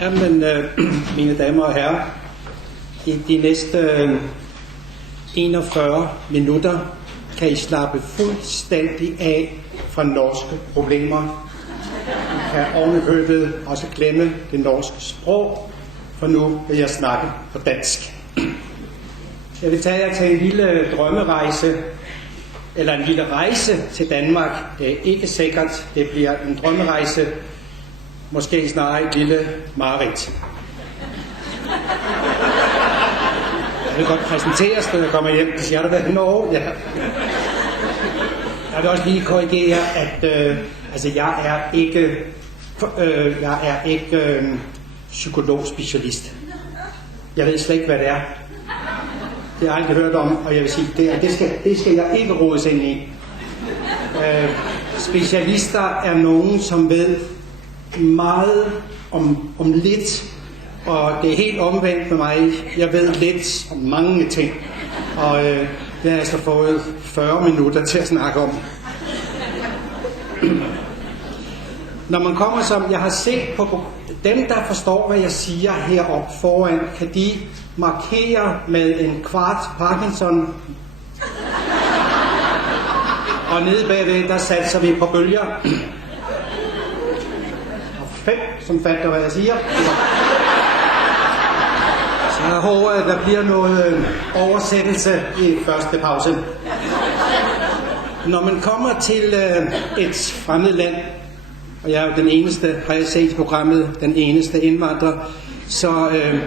Jamen, mine damer og herrer, i de næste 41 minutter kan I slappe fuldstændig af fra norske problemer. I kan ovenikøbet også glemme det norske sprog, for nu vil jeg snakke på dansk. Jeg vil tage jer til en lille drømmerejse, eller en lille rejse til Danmark. Det er ikke sikkert, det bliver en drømmerejse, måske snarere et lille mareridt. Jeg vil godt præsenteres, når jeg kommer hjem. Det siger, der været Norge. Ja. Jeg vil også lige korrigere, at jeg er ikke psykologspecialist. Jeg ved slet ikke, hvad det er. Det har jeg aldrig hørt om, og jeg vil sige, det skal jeg ikke rodes ind i. Specialister er nogen, som ved meget om lidt, og det er helt omvendt med mig. Jeg ved lidt om mange ting, og det har jeg så fået 40 minutter til at snakke om. Når man kommer som, jeg har set på dem, der forstår, hvad jeg siger heroppe foran, kan de markere med en kvart Parkinson. Og nede bagved, der satser vi på bølger. Og 5, som fatter, hvad jeg siger. Så jeg håber, at der bliver noget oversættelse i første pause. Når man kommer til et fremmed land, og jeg er jo den eneste, har jeg set i programmet, den eneste indvandrer,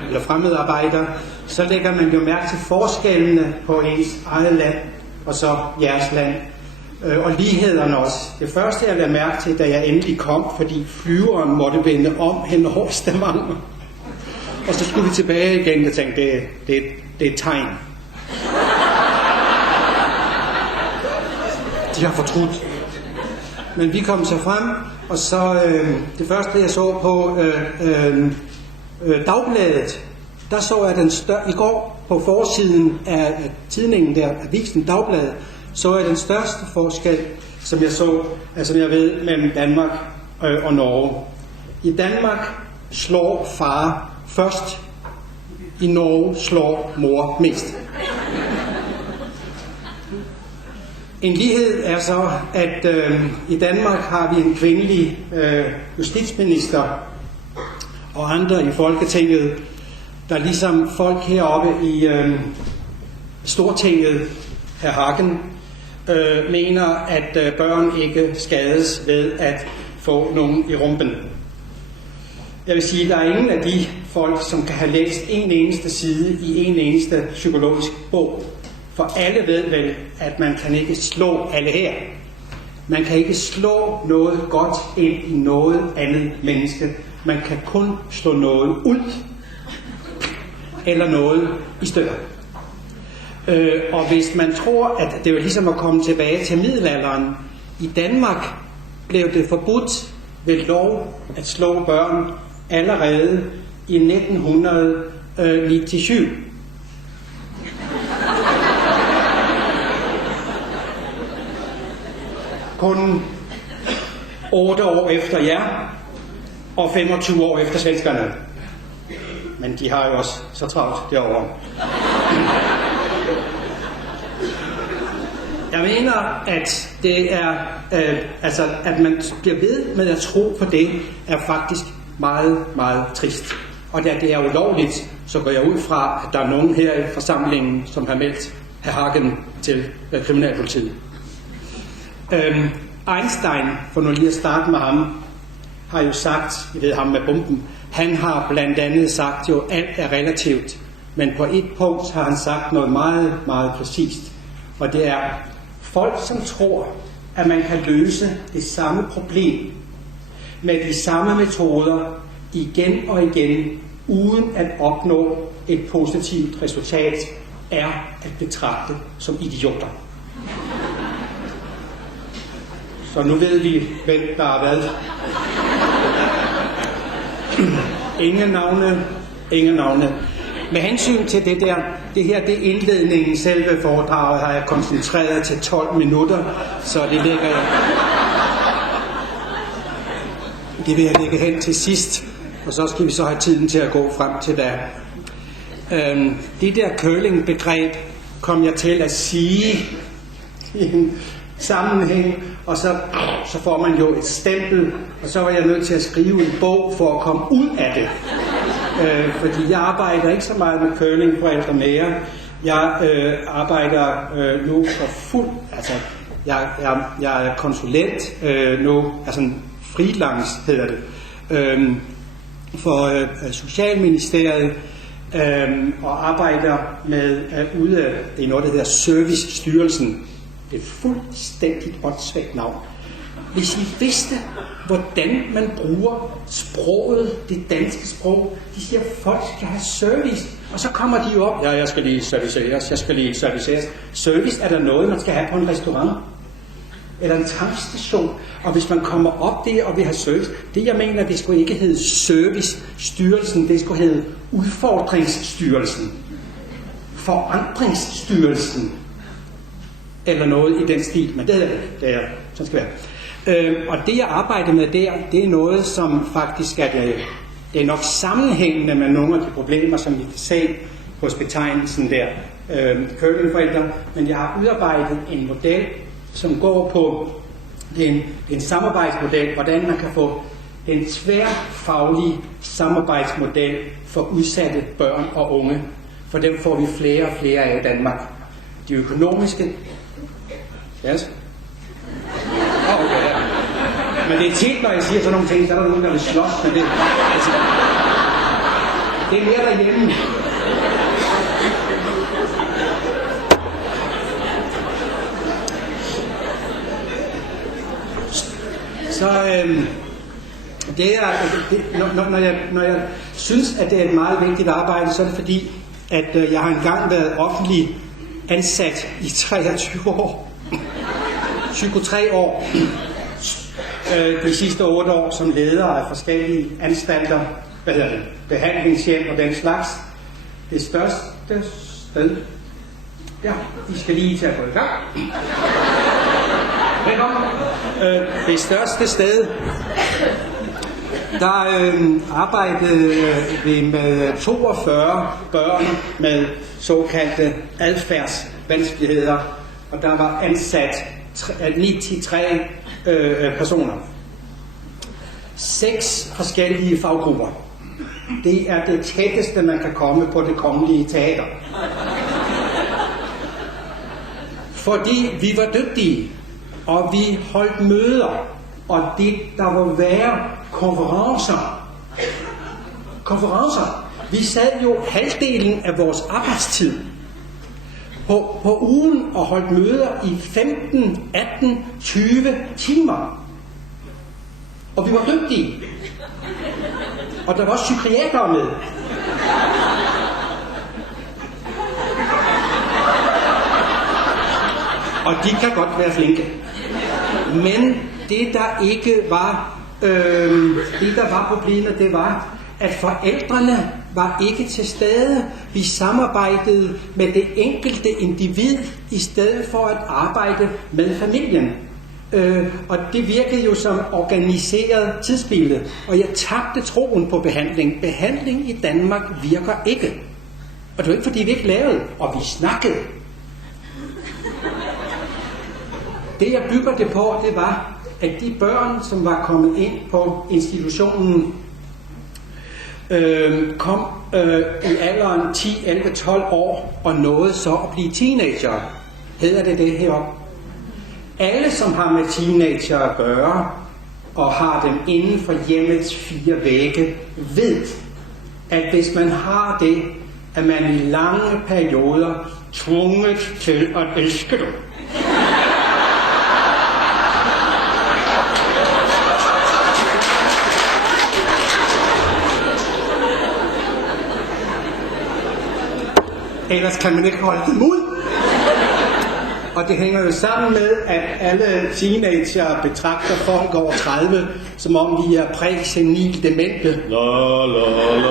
eller fremmedarbejder, så lægger man jo mærke til forskellene på ens eget land, og så jeres land. Og lighederne også. Det første, jeg lagde mærke til, da jeg endelig kom, fordi flyveren måtte vende om hen over Stavanger. Og så skulle vi tilbage igen, og tænkte, det er et tegn. De har fortrudt. Men vi kom så frem, og så det første, jeg så på Dagbladet, der så jeg i går på forsiden af tidningen der, avisen Dagbladet, så jeg den største forskel, som jeg ved, mellem Danmark og Norge. I Danmark slår far først, i Norge slår mor mest. En lighed er så, at i Danmark har vi en kvindelig justitsminister og andre i Folketinget, der ligesom folk heroppe i Stortinget, hr. Hagen, mener, at børn ikke skades ved at få nogen i rumpen. Jeg vil sige, at der er ingen af de folk, som kan have læst en eneste side i en eneste psykologisk bog. For alle ved vel, at man kan ikke slå alle her. Man kan ikke slå noget godt ind i noget andet menneske. Man kan kun slå noget ud, eller noget i stykker. Og hvis man tror, at det er ligesom at komme tilbage til middelalderen, i Danmark blev det forbudt ved lov at slå børn allerede i 1997. Kun 8 år efter jer, og 25 år efter svenskerne. Men de har jo også så travlt derovre. Jeg mener, at det er, at man bliver ved med at tro på det, er faktisk meget, meget trist. Og da det er ulovligt, så går jeg ud fra, at der er nogen her i forsamlingen, som har meldt hr. Hagen til kriminalpolitiet. Einstein, for nu lige at starte med ham, har jo sagt, I ved ham med bomben, han har blandt andet sagt jo, alt er relativt. Men på et punkt har han sagt noget meget, meget præcist. Og det er, folk som tror, at man kan løse det samme problem med de samme metoder igen og igen, uden at opnå et positivt resultat, er at betragte som idioter. Så nu ved vi, hvem der har været. Ingen navne. Med hensyn til det her, det er indledningen, selve foredraget har jeg koncentreret til 12 minutter, så det vil jeg lægge hen til sidst. og så skal vi så have tiden til at gå frem til der. Det der curling-begreb kom jeg til at sige i en sammenhæng, og så får man jo et stempel, og så var jeg nødt til at skrive en bog for at komme ud af det. Fordi jeg arbejder ikke så meget med curlingforældre mere. Jeg arbejder nu for fuld, altså jeg er konsulent nu, altså freelance hedder det, for Socialministeriet, og arbejder med ude i noget, der hedder Servicestyrelsen. Det er fuldstændigt åndssvagt navn. Hvis I vidste, hvordan man bruger sproget, det danske sprog, de siger, at folk skal have service, og så kommer de op, ja, jeg skal lige serviceres. Service er der noget, man skal have på en restaurant, eller en tankstation, og hvis man kommer op der og vil have service, det jeg mener, det skulle ikke hedde Servicestyrelsen, det skulle hedde Udfordringsstyrelsen, Forandringsstyrelsen, eller noget i den stil, men det er sådan skal være. Og det jeg arbejder med der, det er noget, som faktisk det er nok sammenhængende med nogle af de problemer, som vi kan se hos betegnelsen der, curlingforældre, men jeg har udarbejdet en model, som går på en samarbejdsmodel, hvordan man kan få en tværfaglig samarbejdsmodel for udsatte børn og unge, for dem får vi flere og flere af i Danmark. De økonomiske. Yes. Okay. Men det er tit, når jeg siger sådan nogle ting, så er der nogen, der vil slås med det. Altså, det er mere derhjemme. Så når jeg synes, at det er et meget vigtigt arbejde, så er det fordi, at jeg har engang været offentlig ansat i 23 år. 23 år. De sidste 8 år som leder af forskellige anstalter, behandlingshjem og den slags. Det største sted. Ja, I skal lige til at gå i gang. Det største sted, der arbejdede vi med 42 børn med såkaldte adfærdsvanskeligheder, og der var ansat 93 personer. 6 forskellige faggrupper. Det er det tætteste, man kan komme på Det Kongelige Teater. Fordi vi var dygtige, og vi holdt møder, og det, der var værre, konferencer. Vi sad jo halvdelen af vores arbejdstid på ugen og holdt møder i 15, 18, 20 timer. Og vi var dygtige. Og der var også psykiatere med. Og de kan godt være flinke. Men det der ikke var, det der var problemet, det var, at forældrene var ikke til stede. Vi samarbejdede med det enkelte individ, i stedet for at arbejde med familien. Og det virkede jo som organiseret tidsspilde. Og jeg tabte troen på behandling. Behandling i Danmark virker ikke. Og det var ikke fordi vi ikke lavede, og vi snakkede. Det jeg bygger det på, det var, at de børn, som var kommet ind på institutionen, kom i alderen 10, 11, 12 år og nåede så at blive teenager. Hedder det heroppe? Alle, som har med teenager at gøre, og har dem inden for hjemmets 4 vægge, ved, at hvis man har det, er man i lange perioder tvunget til at elske dem. Ellers kan man ikke holde dem ud. Og det hænger jo sammen med, at alle teenager betragter folk over 30, som om de er præsenil demente. La, la, la.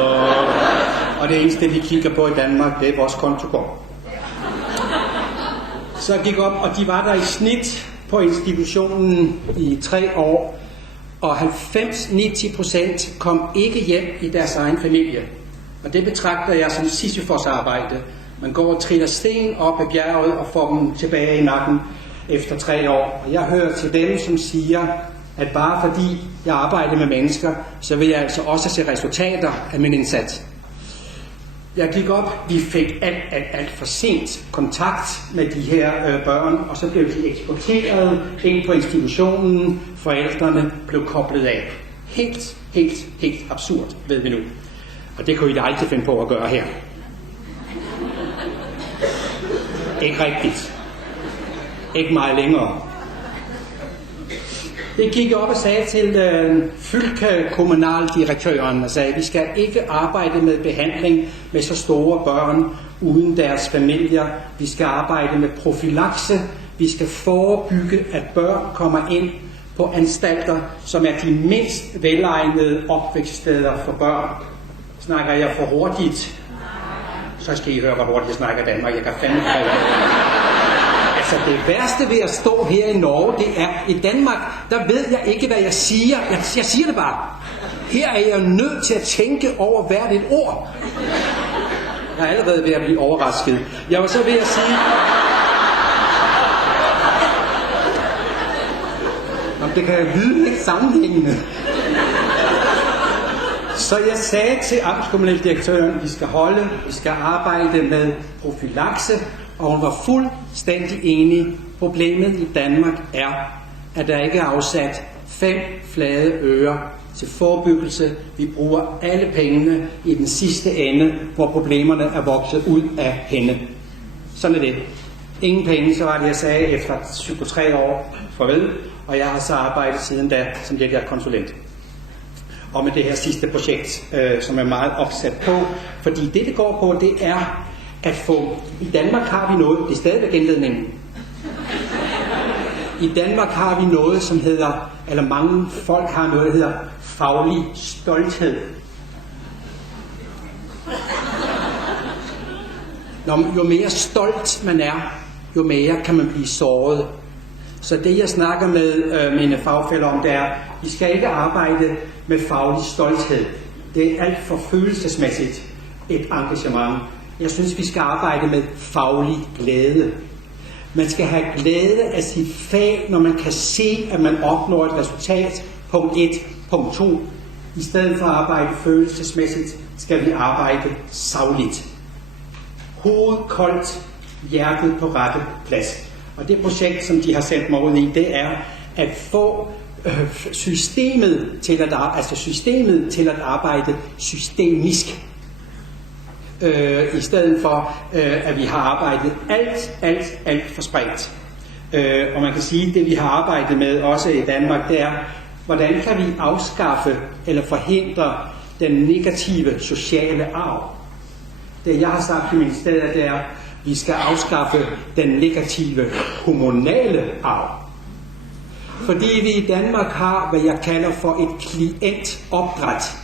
Og det eneste, vi kigger på i Danmark, det er vores kontokort. Så jeg gik op, og de var der i snit på institutionen i 3 år. og 90-90% kom ikke hjem i deres egen familie. Og det betragter jeg som Sisyfos arbejde. Man går og triller sten op ad bjerget og får dem tilbage i nakken efter 3 år. Og jeg hører til dem, som siger, at bare fordi jeg arbejder med mennesker, så vil jeg altså også se resultater af min indsats. Jeg gik op, vi fik alt for sent kontakt med de her børn, og så blev de eksporteret ind på institutionen. Forældrene blev koblet af. Helt absurd, ved vi nu. Og det kunne I da aldrig finde på at gøre her. Ikke rigtigt. Ikke meget længere. Det gik op og sagde til fylkekommunaldirektøren og sagde, at vi skal ikke arbejde med behandling med så store børn uden deres familier. Vi skal arbejde med profylakse. Vi skal forebygge, at børn kommer ind på anstalter, som er de mindst velegnede opvækststeder for børn. Snakker jeg for hurtigt? Så skal I høre, hvor hurtigt jeg snakker Danmark. Jeg kan fandme kræve. Altså det værste ved at stå her i Norge, det er, i Danmark, der ved jeg ikke, hvad jeg siger. Jeg siger det bare. Her er jeg nødt til at tænke over hvert et ord. Jeg er allerede ved at blive overrasket. Jeg var så ved at sige... Jamen, det kan jeg lyde lidt sammenhængende. Så jeg sagde til amtskommunaldirektøren, vi skal arbejde med profylakse, og hun var fuldstændig enig. Problemet i Danmark er, at der ikke er afsat 5 flade øre til forebyggelse. Vi bruger alle pengene i den sidste ende, hvor problemerne er vokset ud af hende. Sådan er det. Ingen penge, så var det, jeg sagde efter 3 år farvel, og jeg har så arbejdet siden da som konsulent. Og med det her sidste projekt, som er meget opsat på, fordi det går på, det er at få... I Danmark har vi noget, det er stadigvæk indledningen. I Danmark har vi noget, som hedder, eller mange folk har noget, der hedder faglig stolthed. Jo mere stolt man er, jo mere kan man blive såret. Så det jeg snakker med mine fagfæller om, det er, vi skal ikke arbejde med faglig stolthed. Det er alt for følelsesmæssigt et engagement. Jeg synes, vi skal arbejde med faglig glæde. Man skal have glæde af sit fag, når man kan se, at man opnår et resultat. Punkt 1. Punkt 2. I stedet for at arbejde følelsesmæssigt, skal vi arbejde sagligt. Hovedet koldt, hjertet på rette plads. Og det projekt, som de har sendt mig ud i, det er at få systemet til at arbejde systemisk. I stedet for, at vi har arbejdet alt for spredt. Og man kan sige, at det vi har arbejdet med også i Danmark, det er, hvordan kan vi afskaffe eller forhindre den negative sociale arv. Det jeg har sagt i ministeriet, det er, at vi skal afskaffe den negative kommunale arv. Fordi vi i Danmark har, hvad jeg kalder for et klientopdræt.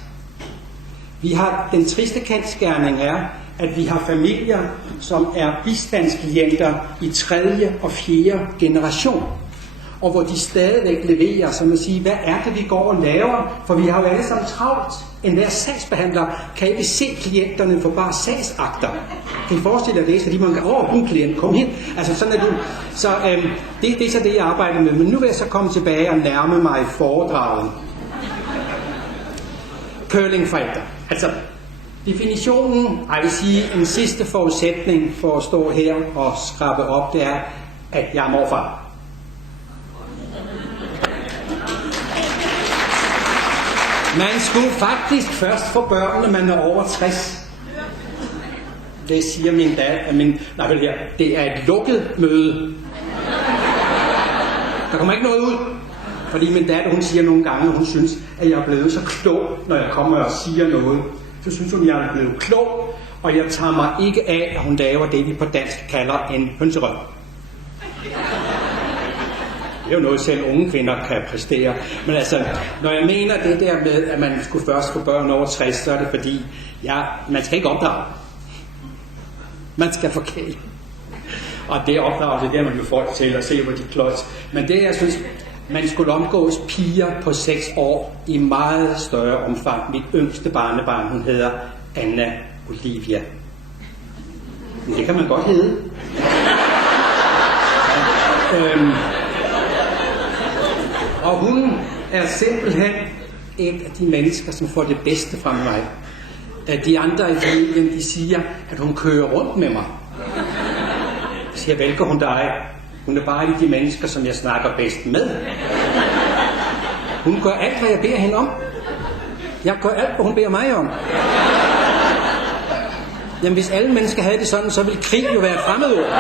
Vi har, den triste kendsgerning er, at vi har familier, som er bistandsklienter i 3. og 4. generation. Og hvor de stadigvæk leverer, som at sige, hvad er det, vi går og laver? For vi har jo alle sammen travlt. En hver sagsbehandler kan ikke se klienterne for bare sagsakter. Kan I forestille jer det, så de man kan, hun klient, kom hen. Altså sådan er det. Så det er så det, jeg arbejder med. Men nu vil jeg så komme tilbage og nærme mig foredraget. Curlingforældre. Altså, definitionen, jeg vil sige, en sidste forudsætning for at stå her og skrabe op, det er, at jeg er morfar. Man skulle faktisk først få børn, når man er over 60. Det siger min datter. Det er et lukket møde. Der kommer ikke noget ud. Fordi min datter, hun siger nogle gange, at hun synes, at jeg er blevet så klog, når jeg kommer og siger noget. Så synes hun, at jeg er blevet klog, og jeg tager mig ikke af, at hun laver det, vi på dansk kalder en hønserøv. Det er jo noget, selv unge kvinder kan præstere. Men altså, når jeg mener det der med, at man skulle først få børn over 60, så er det fordi, man skal ikke opdrage. Man skal forkæle. Og det opdragelse, det er man jo folk til at se, hvor de kløjs. Men det, jeg synes, man skulle omgås piger på 6 år i meget større omfang. Mit yngste barnebarn, hun hedder Anna Olivia. Men det kan man godt hedde. Og hun er simpelthen et af de mennesker, som får det bedste fra mig. At de andre i familien, de siger, at hun kører rundt med mig. Jeg siger, vælger hun dig? Hun er bare de mennesker, som jeg snakker bedst med. Hun gør alt, hvad jeg beder hende om. Jeg gør alt, hvad hun beder mig om. Jamen, hvis alle mennesker havde det sådan, så ville krig jo være et fremmedord.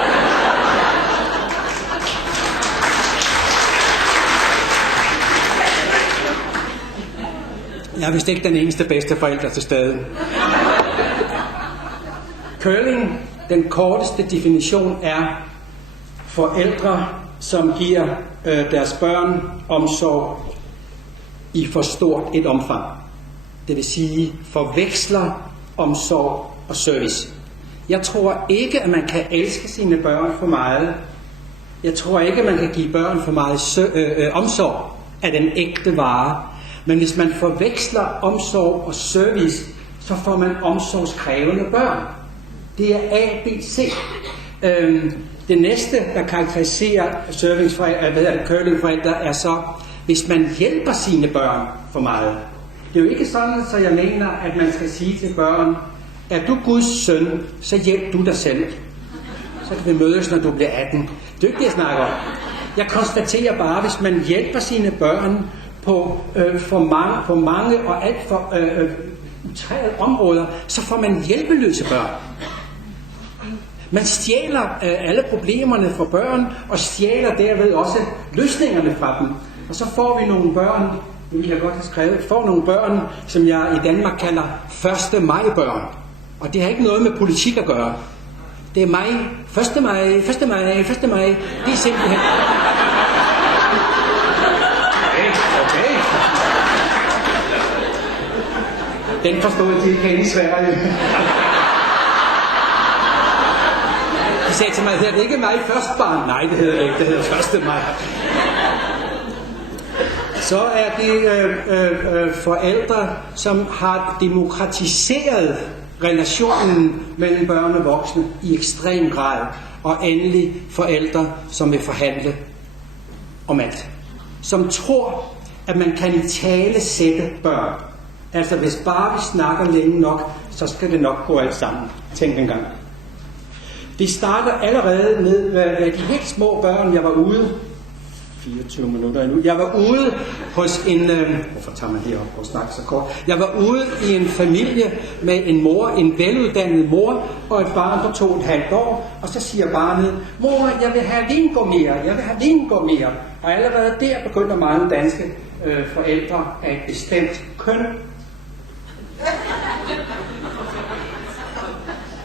Jeg er vist ikke den eneste bedste forælder til stede. Curling, den korteste definition, er forældre, som giver deres børn omsorg i for stort et omfang. Det vil sige, forveksler omsorg og service. Jeg tror ikke, at man kan elske sine børn for meget. Jeg tror ikke, at man kan give børn for meget omsorg af den ægte vare. Men hvis man forveksler omsorg og service, så får man omsorgskrævende børn. Det er A, B, C. Det næste, der karakteriserer curlingforældre, er så, hvis man hjælper sine børn for meget. Det er jo ikke sådan, så jeg mener, at man skal sige til børn, er du Guds søn, så hjælp du dig selv. Så kan vi mødes, når du bliver 18. Det er ikke det, jeg snakker om. Jeg konstaterer bare, hvis man hjælper sine børn på for mange og alt for utræede områder, så får man hjælpeløse børn. Man stjæler alle problemerne fra børn, og stjæler derved også løsningerne fra dem. Og så får vi nogle børn, det vil jeg godt have skrevet, får nogle børn, som jeg i Danmark kalder 1. maj-børn. Og det har ikke noget med politik at gøre. Det er mig, 1. maj, 1. maj, 1. maj. Det er simpelthen... Okay. Den forstod de ikke i Sverige. De sagde til mig, hedder det ikke mig først barn? Nej, det hedder det ikke, det hedder 1. maj. Så er det forældre, som har demokratiseret relationen mellem børn og voksne i ekstrem grad. Og endelig forældre, som vil forhandle om alt. Som tror, at man kan i tale sætte børn. Altså hvis bare vi snakker længe nok, så skal det nok gå alt sammen. Tænk en gang. Det starter allerede med de helt små børn. Jeg var ude 24 minutter endnu. Jeg var ude hos en... hvorfor tager man herop og snakker så kort? Jeg var ude i en familie med en mor, en veluddannet mor, og et barn på 2,5 år. Og så siger barnet, mor, jeg vil have vingummier, jeg vil have vingummier. Og allerede der begynder mange danske forældre af et bestemt køn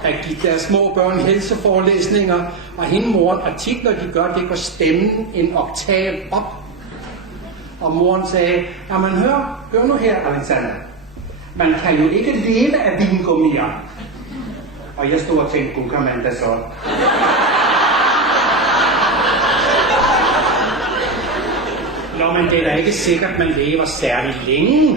at give deres små børn helseforelæsninger, og hende moren, og tit når de gør det, går stemmen en oktav op. Og moren sagde, jamen hør nu her, Alexander, man kan jo ikke leve af vingummier. Og jeg stod og tænkte, gud kan man da så. Nå, men det er da ikke sikkert, man lever særlig længe.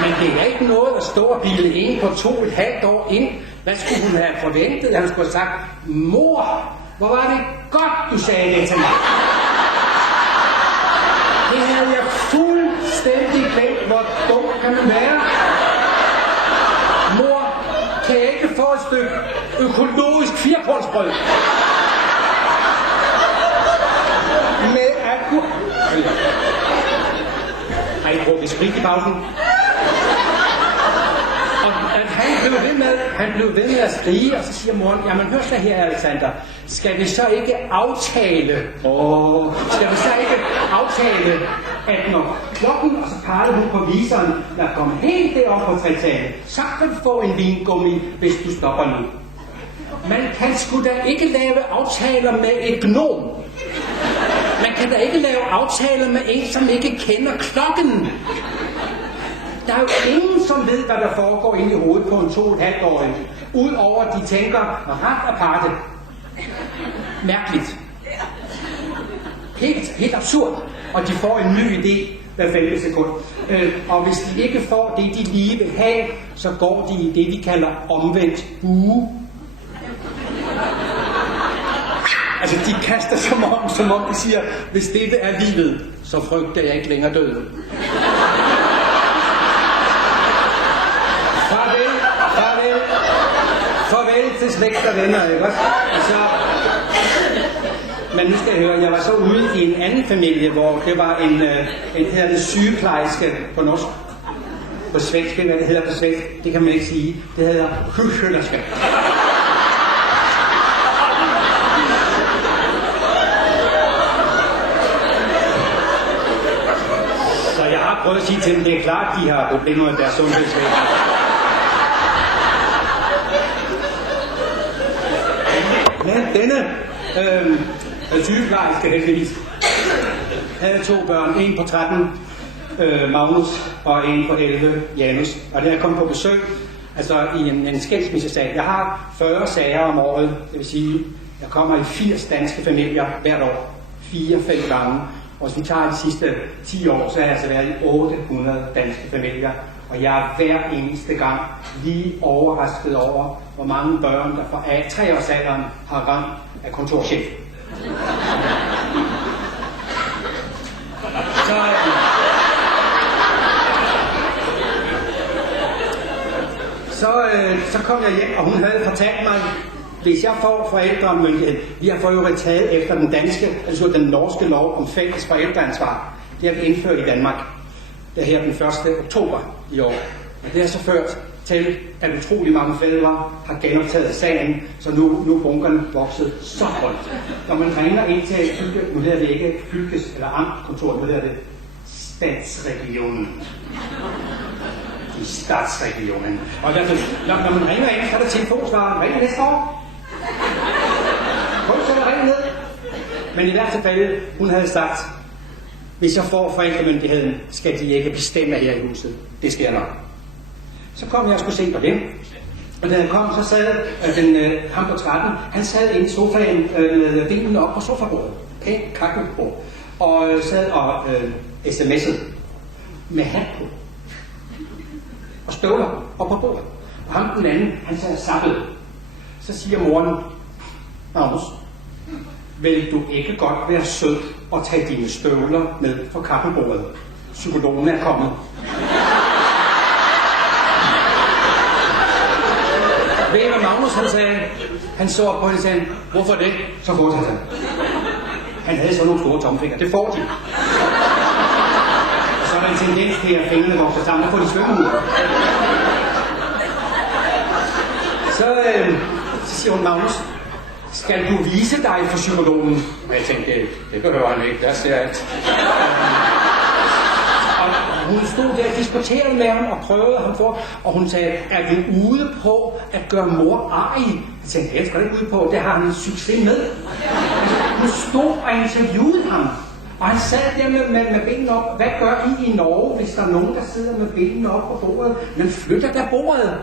Men det er ikke noget at stå og bilde en på 2,5 år ind. Hvad skulle hun have forventet? Han skulle have sagt, mor, hvor var det godt, du sagde det til mig. Det havde jeg fuldstændig glemt, hvor dum kan man være. Mor, kan jeg ikke få et stykke økologisk firkornsbrød? Med alkohol. Har I brugt sprit i pausen? Han blev ved med at skrige, og så siger moren, jamen hør så her, Alexander, skal vi så ikke aftale, at når klokken, og så pegede hun på viseren, der kom helt derop på trætaget, så kan du få en vingummi, hvis du stopper nu. Man kan sgu da ikke lave aftaler med et gnom. Man kan da ikke lave aftaler med en, som ikke kender klokken. Der er jo ingen, som ved, hvad der foregår inde i hovedet på en 2,5-årig. Udover at de tænker, ret aparte. Mærkeligt. Helt absurd. og de får en ny idé hver 5. sekund. Og hvis de ikke får det, de lige vil have, så går de i det, de kalder omvendt bue. Altså, de kaster som om de siger, hvis dette er livet, så frygter jeg ikke længere døden. Farvel til slægt og venner, ikke også? Så, men nu skal jeg høre, jeg var så ude i en anden familie, hvor det var en hedder det sygeplejerske på norsk. På svensk, hvad det hedder på svensk, det kan man ikke sige. Det hedder sjuksköterska. Så jeg har prøvet at sige til dem, det er klart, de har problemer med deres sundhedsvæsen. Men denne sygeplejerske heldigvis havde 2 børn, en på 13, Magnus, og en på 11, Janus. Og det er kommet på besøg, altså i en skilsmissesag. Jeg har 40 sager om året, det vil sige, jeg kommer i 80 danske familier hvert år, 4-5 gange. Og hvis vi tager de sidste 10 år, så har jeg altså været i 800 danske familier. Og jeg er hver eneste gang lige overrasket over, hvor mange børn, der fra 3-årsalderen har ramt af kontorchef. Så kom jeg hjem, og hun havde fortalt mig, hvis jeg får forældremyndighed, vi har for øvrigt taget efter den danske, altså den norske lov om fælles forældreansvar. Det har vi indført i Danmark. Det er her den 1. oktober i år. Og det har så ført til, at utrolig mange fædre har genoptaget sagen, så nu er bunkerne vokset så højt. Når man ringer ind til fylke, nu hedder det ikke fylkes- eller amtkontor, nu hedder det statsregionen. I statsregionen. Og når man ringer ind, så er der telefonsvaren, ring næste år. Kom så ring ned. Men i hvert fald, hun havde sagt, hvis jeg får forældremyndigheden, skal de ikke bestemme her i huset. Det sker nok. Så kom jeg og skulle se på det. Og da jeg kom, så sad ham på 13, han sad inde i sofaen med benene op på sofabordet. Okay, kakkelbord. Og sad og sms'ede med hat på. Og støvler op på bordet. Og ham den anden, han sad og sappede. Så siger moren, Magnus, vil du ikke godt være sød og tage dine støvler med fra kaffebordet? Psykologen er kommet. Ved I, hvad Magnus han sagde? Han så op på hende og sagde, hvorfor det? Så fortsatte han. Han havde så nogle store tommelfingre. Det får de. Og så er der en tendens til, at fingrene vokser sammen. Der får de svømme ud. Så siger hun, Magnus, skal du vise dig for psykologen? Og jeg tænkte, det behøver han ikke, der ser alt. Og hun stod der og diskuterede med ham og prøvede ham for, og hun sagde, er du ude på at gøre mor arg? Jeg tænkte, jeg skal ikke ude på, det har han succes med. Hun stod og interviewede ham, og han sad der med benene op. Hvad gør I Norge, hvis der er nogen, der sidder med benene op på bordet? Men flytter der bordet.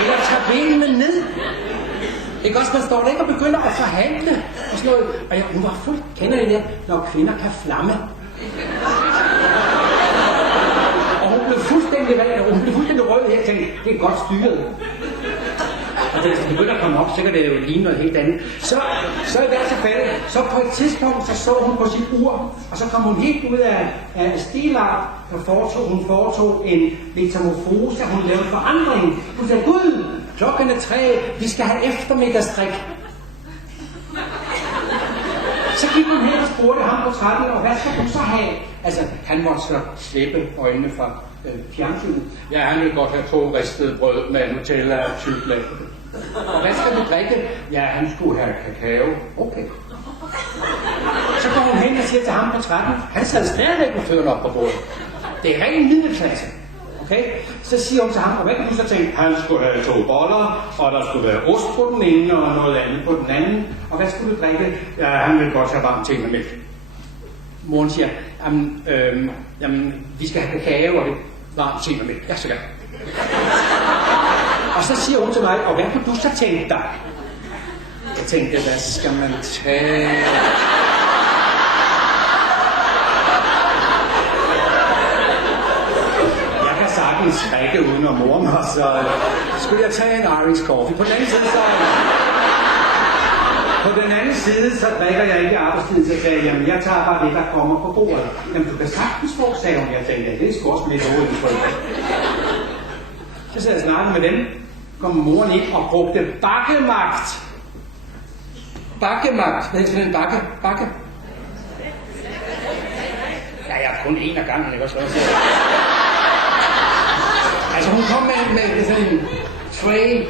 Eller tager benene ned. Ikke også, man står der ikke og begynder at forhandle og sådan noget. Og hun var fuldt, kender I det, når kvinder kan flamme. Og hun blev fuldstændig rød her, og tænkte, det er godt styret. Og da det begynder at komme op, så kan det jo ligne noget helt andet. Så i hvert fald, så på et tidspunkt, så hun på sit ur, og så kom hun helt ud af stilart, og hun foretog en metamorfose, hun lavede forandring. Hun sagde, Gud, klokken er 3, vi skal have eftermiddagsdrik. Så gik hun hen og spurgte ham på 13, og hvad skal du så have? Altså, han måtte så slippe øjnene fra fjernsynet. Ja, han ville godt have 2 ristede brød med Nutella og tyggegummi. Og hvad skal du drikke? Ja, han skulle have kakao. Okay. Så går hun hen og siger til ham på 13, han sad stadigvæk med fødderne op på bordet. Det er ren middelklasse. Okay? Så siger hun til ham, og hvad kan du så tænke? Han skulle have 2 boller, og der skulle være ost på den ene, og noget andet på den anden. Og hvad skulle du drikke? Ja, han ville godt have varmt te med mælk. Moren siger, jamen, vi skal have kakao, og det varmt te med mælk. Ja, så gerne. Og så siger hun til mig, og hvad kunne du så tænke dig? Jeg tænkte, hvad skal man tage? sagtens drikke uden om mor mig, så skulle jeg tage en Irish coffee. På den anden side, så drikker jeg ikke arbejdstid, så jeg sagde, jamen jeg tager bare det, der kommer på bordet. Jamen du kan sagtens få, sagde hun. Jeg tænkte, ja, det er sgu også lidt overhovedet. Så sad jeg og snakkede med dem, kom moren ind og brugte bakkemagt. Bakkemagt. Hvad hedder sådan en bakke? Ja, jeg er kun en af gangen, ikke også? Altså hun kom med sådan en tray,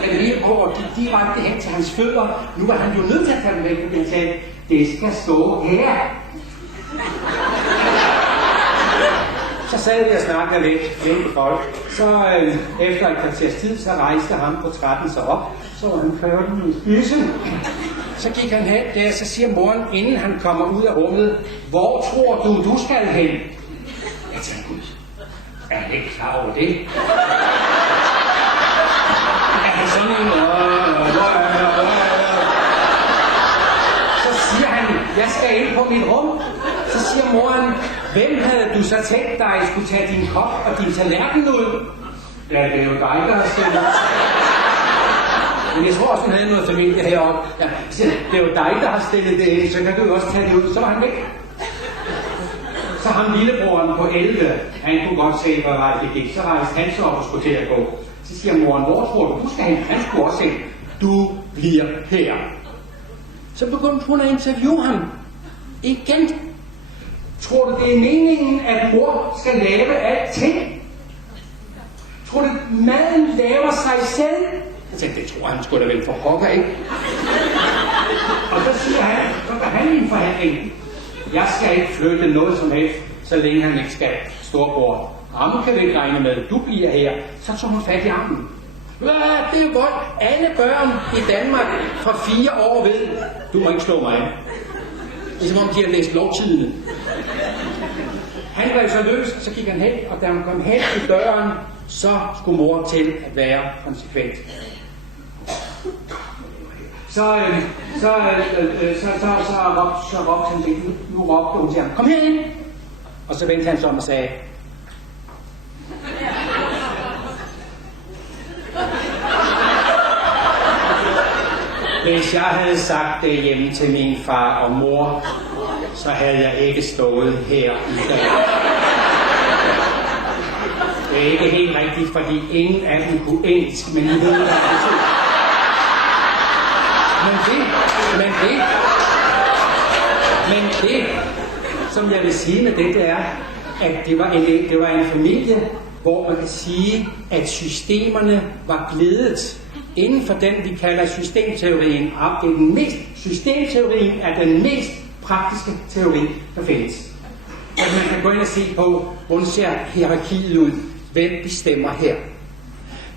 med det hele på, og gik direkte hen til hans fødder. Nu var han jo nødt til at tage dem væk, og han sagde, det skal stå her. Så sad vi og snakkede lidt med folk. Så efter et kvarters tid, så rejste ham på trappen sig op. Så var han færdig i spidsen. Så gik han hen der, så siger moren, inden han kommer ud af rummet, hvor tror du skal hen? Jeg tænkte, gud, er han ikke klar over det? Er han sådan en... Så siger han, jeg skal ind på mit rum. Så siger moren, hvem havde du så tænkt dig, at skulle tage din kop og din tallerken ud? Ja, det er jo dig, der har stillet. Men jeg tror også, hun havde noget familie heroppe. Ja, det er jo dig, der har stillet det ind, så kan du jo også tage det ud. Så var han væk. Så ham lillebroren på 11, han kunne godt se, hvor vej det gik. Så rejste han så op og skulle til at gå. Så siger moren, hvor tror du skal hen? Han skulle også se, du bliver her. Så begyndte hun at interviewe ham. Igen. Tror du, det er meningen, at mor skal lave alting? Tror du, maden laver sig selv? Jeg tænkte, det tror han skulle da vel for hokker, ikke? Og så siger han, så går han i en forhandling. Jeg skal ikke flytte noget som helst, så længe han ikke skal. Storbror, ham kan vi ikke regne med, du bliver her. Så tog hun fat i armen. Det er vold. Alle børn i Danmark fra 4 år ved, du må ikke slå mig. Ligesom om de har læst Lovtidende. Han var så løs, og så gik han hen, og da han kom hen i døren, så skulle mor til at være konsekvent. Så råbte han til, nu råbte hun til ham, kom herind! Og så vendte han sig om og sagde, hvis jeg havde sagt det hjemme til min far og mor, så havde jeg ikke stået her i dag. Det er ikke helt rigtigt, fordi ingen af dem kunne engelsk, men I ved det. Men det, som jeg vil sige med det er, at det var en familie, hvor man kan sige, at systemerne var glædet inden for den, vi kalder systemteorien. Systemteorien er den mest praktiske teori, der findes. Og man kan gå ind og se på, hvordan ser hierarkiet ud. Hvem bestemmer her?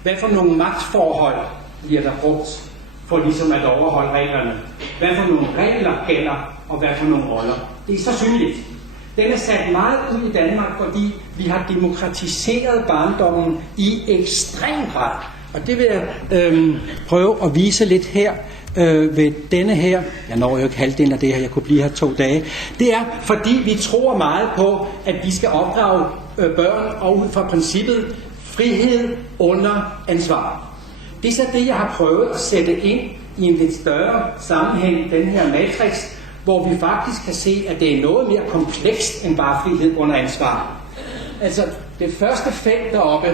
Hvad for nogle magtforhold bliver der brugt for ligesom at overholde reglerne? Hvad for nogle regler gælder, og hvad for nogle roller? Det er så synligt. Den er sat meget ud i Danmark, fordi vi har demokratiseret barndommen i ekstrem grad. Og det vil jeg prøve at vise lidt her ved denne her. Jeg når jo ikke halvdelen af det her, jeg kunne blive her 2 dage. Det er, fordi vi tror meget på, at vi skal opdrage børn og ud fra princippet frihed under ansvar. Det er så det, jeg har prøvet at sætte ind i en lidt større sammenhæng, den her matrix, hvor vi faktisk kan se, at det er noget mere komplekst end bare frihed under ansvar. Altså, det første felt deroppe,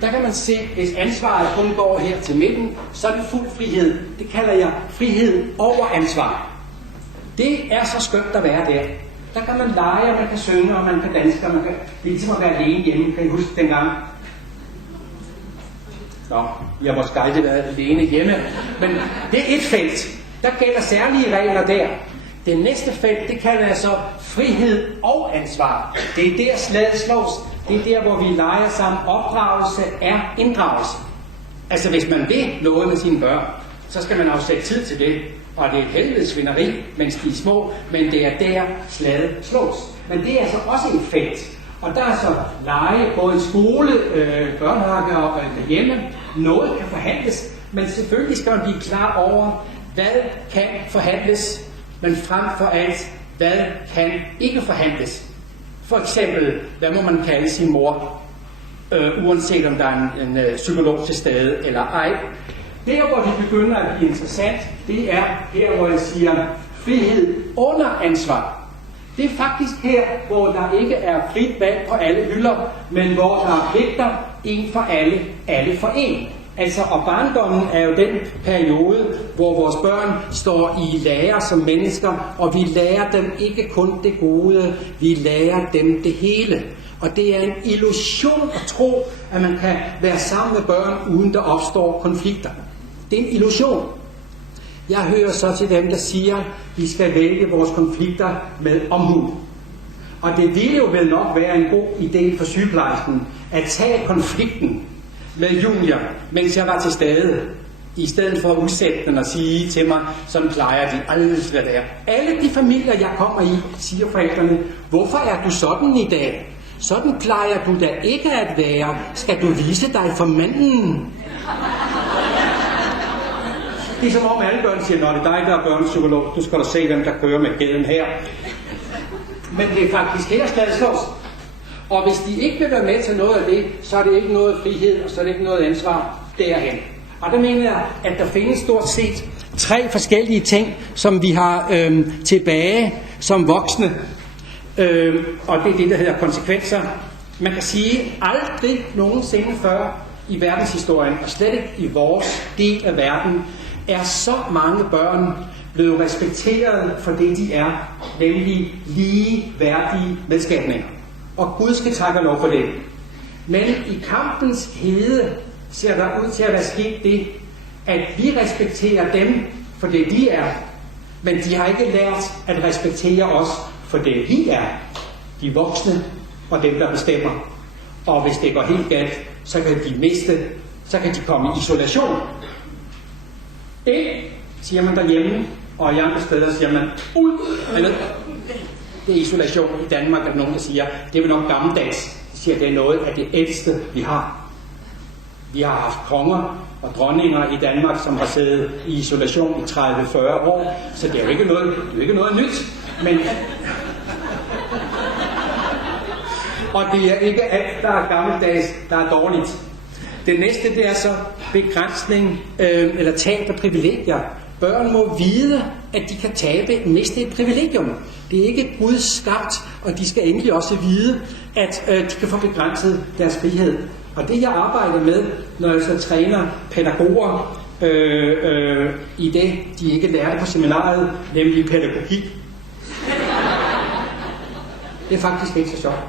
der kan man se, hvis ansvaret kun går her til midten, så er det fuld frihed. Det kalder jeg frihed over ansvar. Det er så skønt at være der. Der kan man lege, og man kan synge, og man kan danse, og man kan... Det er ligesom at være alene hjemme, kan I huske dengang? Nå, jeg har måske aldrig været alene hjemme. Men det er et felt. Der gælder særlige regler der. Det næste felt, det kalder jeg så frihed og ansvar. Det er der slaget slås. Det er der, hvor vi leger sammen. Opdragelse er inddragelse. Altså hvis man vil noget med sine børn, så skal man afsætte tid til det. Og det er et helvedes svineri, mens de er små, men det er der slaget slås. Men det er altså også et felt. Og der er så lege, både i skole, børnehage og hjemme. Noget kan forhandles, men selvfølgelig skal man blive klar over, hvad kan forhandles, men frem for alt, hvad kan ikke forhandles. For eksempel, hvad må man kalde sin mor? uanset om der er en psykolog til stede eller ej. Der, hvor det begynder at blive interessant, det er her, hvor jeg siger frihed under ansvar. Det er faktisk her, hvor der ikke er frit valg på alle hylder, men hvor der er pligter, en for alle, alle for en. Altså, og barndommen er jo den periode, hvor vores børn står i lære som mennesker, og vi lærer dem ikke kun det gode, vi lærer dem det hele. Og det er en illusion at tro, at man kan være sammen med børn, uden der opstår konflikter. Det er en illusion. Jeg hører så til dem, der siger, at vi skal vælge vores konflikter med omhu. Og det ville jo vel nok være en god idé for sygeplejersken at tage konflikten med Junior, mens jeg var til stede, i stedet for at udsætte den og sige til mig, sådan plejer de aldrig der. Alle de familier, jeg kommer i, siger forældrene, hvorfor er du sådan i dag? Sådan plejer du da ikke at være. Skal du vise dig for manden? Det er som om alle børn siger, når det er dig, der er børnepsykolog, du skal da se, hvem der kører med gæden her. Men det er faktisk her skal slås. Og hvis de ikke vil være med til noget af det, så er det ikke noget frihed, og så er det ikke noget ansvar derhen. Og der mener jeg, at der findes stort set 3 forskellige ting, som vi har tilbage som voksne. Og det er det, der hedder konsekvenser. Man kan sige, aldrig nogensinde før i verdenshistorien, og slet ikke i vores del af verden, er så mange børn blevet respekteret for det, de er, nemlig lige værdige medskabninger. Og Gud skal takke lov for det. Men i kampens hede ser der ud til at være sket det, at vi respekterer dem for det, de er, men de har ikke lært at respektere os for det, vi er, de voksne og dem, der bestemmer. Og hvis det går helt galt, så kan de miste, så kan de komme i isolation. Ind, siger man derhjemme, og i andre steder siger man ud. Det er isolation. I Danmark er der nogen, der siger, det er vel nok gammeldags. De siger, det er noget af det ældste, vi har. Vi har haft konger og dronninger i Danmark, som har siddet i isolation i 30-40 år, så det er jo ikke noget nyt. Men og det er ikke alt, der er gammeldags, der er dårligt. Det næste, det er så begrænsning eller tab af privilegier. Børn må vide, at de kan miste et privilegium. Det er ikke Guds skabt, og de skal endelig også vide, at de kan få begrænset deres frihed. Og det, jeg arbejder med, når jeg så træner pædagoger i det, de ikke lærte på seminariet, nemlig pædagogik, det er faktisk ikke så sjovt.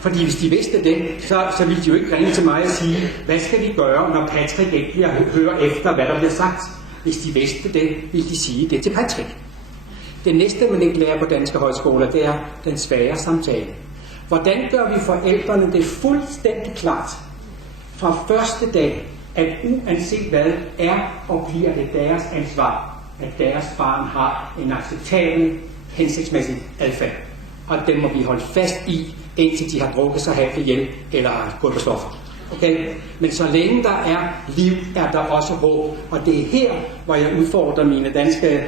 Fordi hvis de vidste det, så ville de jo ikke ringe til mig og sige, hvad skal vi gøre, når Patrick ikke hører efter, hvad der bliver sagt. Hvis de vidste det, ville de sige det til Patrick. Det næste, man ikke lærer på danske højskoler, det er den svære samtale. Hvordan gør vi forældrene det fuldstændig klart fra første dag, at uanset hvad er og bliver det deres ansvar, at deres barn har en acceptabel, hensigtsmæssig adfærd. Og den må vi holde fast i, indtil de har drukket sig halvt ihjel eller har gået på stoffer. Okay? Men så længe der er liv, er der også håb. Og det er her, hvor jeg udfordrer mine danske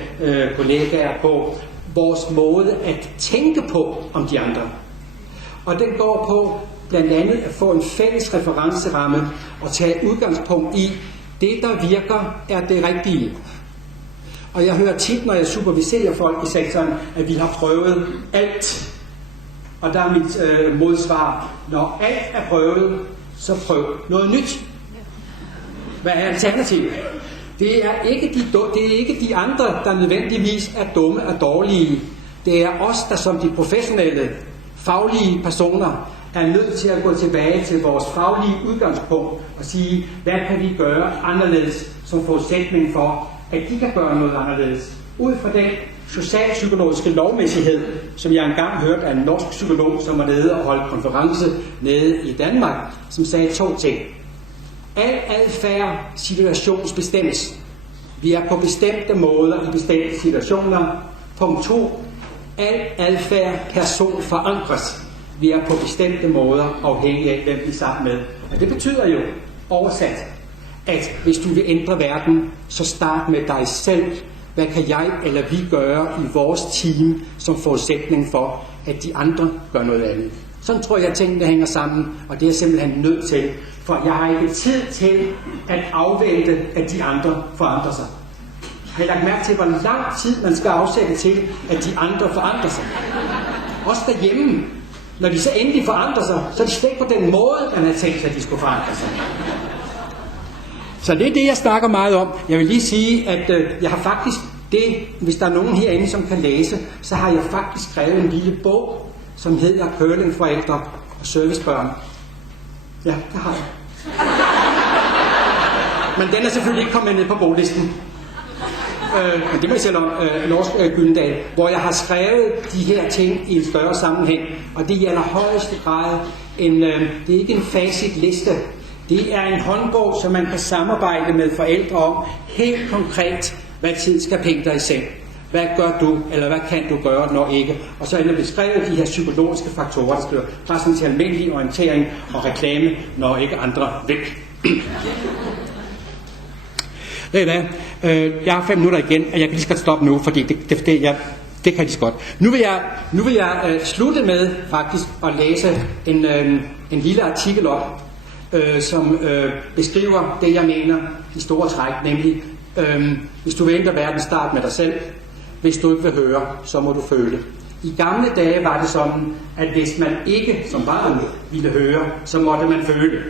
kollegaer på vores måde at tænke på om de andre. Og den går på blandt andet at få en fælles referenceramme og tage udgangspunkt i, det der virker er det rigtige. Og jeg hører tit, når jeg superviserer folk i sektoren, at vi har prøvet alt. Og der er mit modsvar, når alt er prøvet, så prøv noget nyt. Hvad er alternativet? Det er ikke de andre, der nødvendigvis er dumme og dårlige. Det er os, der som de professionelle, faglige personer, er nødt til at gå tilbage til vores faglige udgangspunkt og sige, hvad kan vi gøre anderledes som forudsætning for, at de kan gøre noget anderledes. Ud fra den socialpsykologiske lovmæssighed, som jeg engang hørte af en norsk psykolog, som var nede og holdt konference nede i Danmark, som sagde 2 ting. Al adfærd situationsbestemmes. Vi er på bestemte måder i bestemte situationer. Punkt 2. Al adfærd person forankres. Vi er på bestemte måder afhængige af, hvem vi er sammen med. Og det betyder jo oversat, at hvis du vil ændre verden, så start med dig selv. Hvad kan jeg eller vi gøre i vores team som forudsætning for, at de andre gør noget andet? Sådan tror jeg, at tingene hænger sammen, og det er jeg simpelthen nødt til. For jeg har ikke tid til at afvente, at de andre forandrer sig. Har I lagt mærke til, hvor lang tid man skal afsætte til, at de andre forandrer sig? Også derhjemme. Når de så endelig forandrer sig, så er de slet ikke på den måde, man havde tænkt sig, at de skulle forandre sig. Så det er det, jeg snakker meget om. Jeg vil lige sige, at jeg har faktisk hvis der er nogen herinde, som kan læse, så har jeg faktisk skrevet en lille bog, som hedder Curlingforældre og servicebørn. Ja, det har jeg. Men den er selvfølgelig ikke kommet ned på boglisten. Men det må jeg selv om, Lars Gyldendal, hvor jeg har skrevet de her ting i en større sammenhæng. Og det er i allerhøjeste grad det er ikke en facitliste. Det er en håndbog, som man kan samarbejde med forældre om, helt konkret, hvad tid skal penge dig i seng. Hvad gør du, eller hvad kan du gøre, når ikke? Og så er der beskrevet de her psykologiske faktorer, der skriver bare sådan til almindelig orientering og reklame, når ikke andre vil. Ved I hvad? Jeg har 5 minutter igen, og jeg kan lige så godt stoppe nu, fordi det kan jeg lige så godt. Nu vil jeg slutte med faktisk at læse en lille artikel op, som beskriver det, jeg mener i store træk, nemlig hvis du vil ændre verden, start med dig selv. Hvis du ikke vil høre, så må du føle. I gamle dage var det sådan, at hvis man ikke som barn ville høre, så måtte man føle.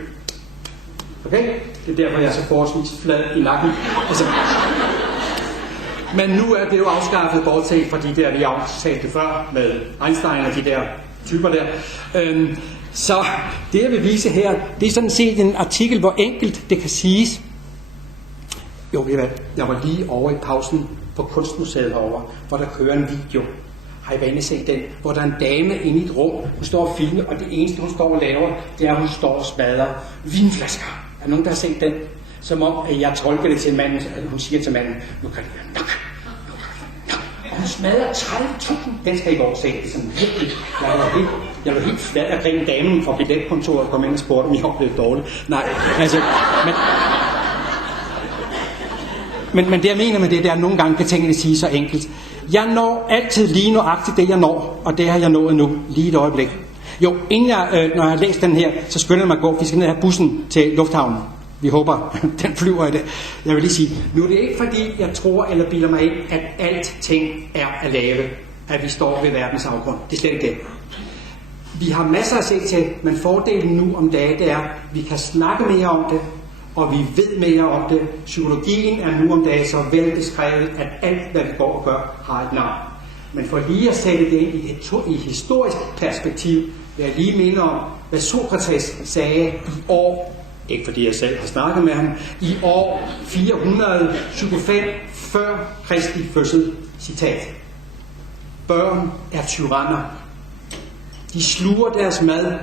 Okay? Det er derfor, jeg er så forholdsvis flad i nakken. Altså. Men nu er det jo afskaffet, bortset fra de der, vi aftalte før, med Einstein og de der typer der. Så det, jeg vil vise her, det er sådan set en artikel, hvor enkelt det kan siges. Jo, jeg var lige over i pausen på Kunstmuseet herovre, hvor der kører en video. Har I været inde set den? Hvor der er en dame inde i et rum, hun står og filmer, og det eneste, hun står og laver, det er, at hun står og smadrer vinflasker. Er der nogen, der har set den? Som om, at jeg tolker det til manden, at hun siger til manden, nu kan det være nok. Og hun smadrer 30.000. Den skal I godt se. Det er sådan virkelig. Jeg var helt flad at grine damen fra billetkontoret og kom ind og spurgte, om jeg oplevede dårligt. Nej, altså. Men det jeg mener med det er, at nogle gange kan tingene sige så enkelt. Jeg når altid lige nøjagtigt det, jeg når, og det har jeg nået nu, lige et øjeblik. Jo, inden når jeg har læst den her, så skynder jeg mig at gå. Vi skal ned og have bussen til lufthavnen. Vi håber, den flyver i det. Jeg vil lige sige, nu er det ikke fordi, jeg tror eller bilder mig ind, at alting er at lave, at vi står ved verdens afgrund. Det er slet ikke det. Vi har masser at se til, men fordelen nu om dagen, det er, at vi kan snakke mere om det, og vi ved mere om det. Psykologien er nu om dagen så velbeskrevet, at alt, hvad vi går og gør, har et navn. Men for lige at sætte det ind i historisk perspektiv, vil jeg lige minde om, hvad Sokrates sagde i år, ikke fordi jeg selv har snakket med ham, i år 425 før Kristi fødsel. Citat. Børn er tyranner. De sluger deres mad,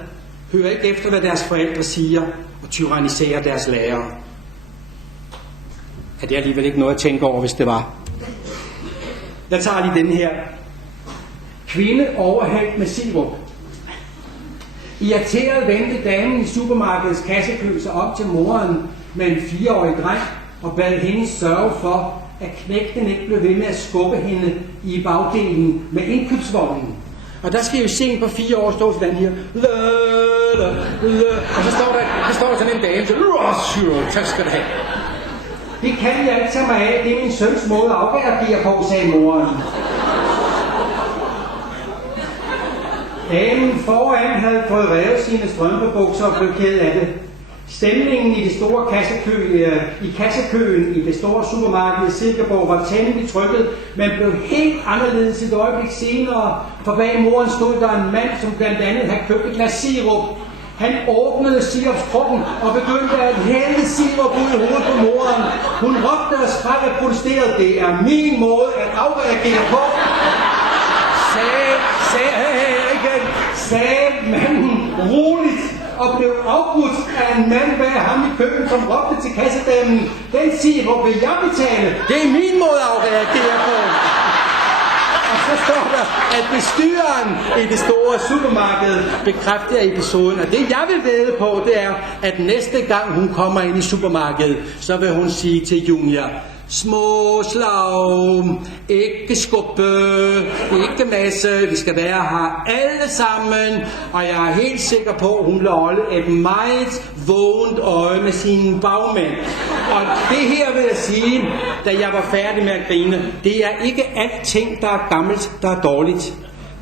hører ikke efter, hvad deres forældre siger, og tyranniserer deres lærere. Er det alligevel ikke noget at tænke over, hvis det var? Jeg tager lige den her. Kvinde overhældt med sirup. Irriteret vendte damen i supermarkedets kassekø sig op til moren med en 4-årig dreng og bad hende sørge for, at knægten ikke blev ved med at skubbe hende i bagdelen med indkøbsvognen. Og der skal jo se en på 4 år stå sådan her. Og så står der sådan en dame, så tak skal du have. Det kan jeg ikke tage mig af, det er min søns måde at afreagere på, sagde moren. Damen foran havde fået revet sine strømpebukser og blev ked af det. Stemningen i det store kassekøen i det store supermarked i Silkeborg var temmelig trykket, men blev helt anderledes et øjeblik senere, for bag moren stod der en mand, som blandt andet havde købt et glas sirup. Han åbnede sirupskrukken og begyndte at hælde sirup ud i hovedet på moren. Hun råbte og skreg og protesterede. Det er min måde at afreagere på, sagde manden roligt og blev afbrudt af en mand bag ham i køen, som råbte til kassedamen. Den sirup vil jeg betale. Det er min måde at afreagere på. Og så står der, at bestyreren i det store supermarked bekræfter episoden. Og det jeg vil vædde på, det er, at næste gang hun kommer ind i supermarkedet, så vil hun sige til Junior, små slag, ikke skubbe, ikke masse, vi skal være her alle sammen, og jeg er helt sikker på, at hun vil holde et meget vågent øje med sine bagmænd. Og det her vil jeg sige, da jeg var færdig med at grine, det er ikke alting, der er gammelt, der er dårligt.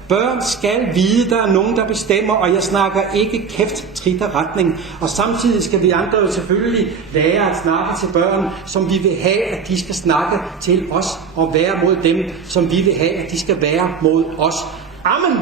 Børn skal vide, der er nogen, der bestemmer, og jeg snakker ikke kæft, trit og retning. Og samtidig skal vi andre jo selvfølgelig lære at snakke til børn, som vi vil have, at de skal snakke til os, og være mod dem, som vi vil have, at de skal være mod os. Amen!